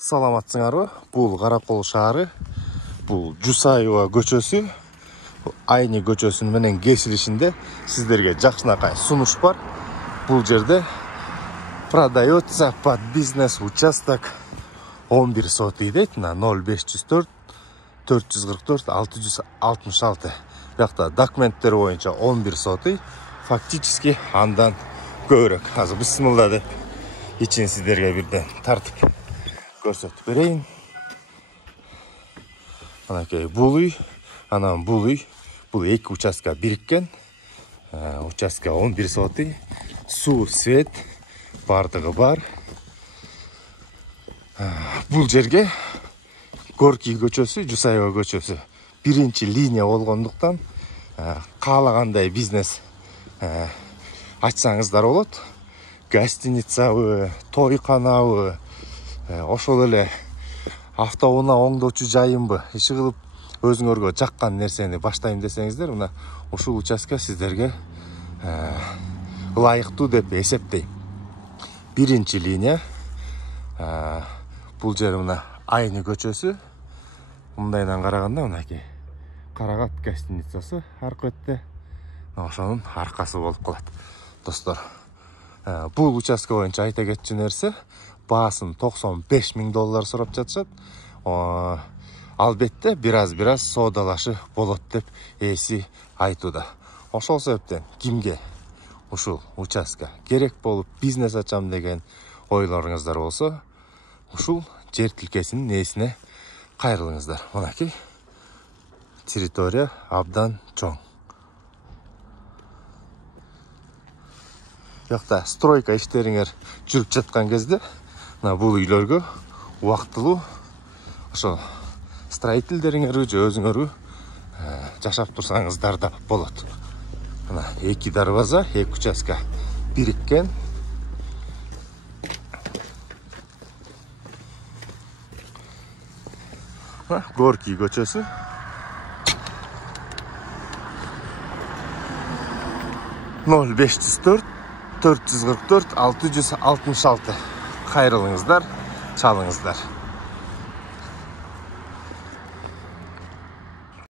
Саламатсыңарбы? Бул Каракол шаары, бул Жусаева көчөсү, Айни көчөсүнүн менен кесилишинде сиздерге жакшынакай сунуш бар. Бул жерде продается под бизнес участок 11 сотый дейт, 0504 444 666. Бияқта документтер боюнча 11 сотый, фактически андан көбүрөөк. Азыр бисмилла деп ичин сиздерге бирден тартып көрсөтүп берейин. Анакей бул үй, анан бул үй, бул эки участка бириккен. Участка 11 сотый, суу, свет бардыгы бар. Бул жерге Горький көчөсү, Жусаева көчөсү биринчи линия болгондуктан каалагандай бизнес ачсаңыздар болот. Гостиницабы, тойканабы, ошол эле автоунаа оңдоочу жайымбы, иши кылып өзүңөргө жаккан нерсени баштайм десеңиздер, мына ушул участка сиздерге ылайыктуу деп эсептейм. Биринчи линия. Бул жер мына Айни көчөсү. Мындайдан караганда мынакей Карагат гостиницасы аркы ошонун аркасы болуп калат. Достор, бул участка боюнча айта кетчү нерсе, баасын $95 000 сурап жатышат. Албетте бираз соодалашы болот деп эси айтууда. Ошол себептен кимге ушул участка керек болуп бизнес ачам деген ойлоруңуздар болсо, ушул жер тилкесинин ээсине кайрылыңыздар. Мынакей территория абдан чоң. Бияқта стройка иштериңер жүрүп жаткан кезде, бул үйлөргө убактылуу ошо строительдериңерби же өзүңөрбү жашап турсаңыздар да болот. Мына эки дарбаза, эки участка бириккен. Горький көчөсү. Нөл 504 444 666. Кайрылыңыздар, чалыңыздар.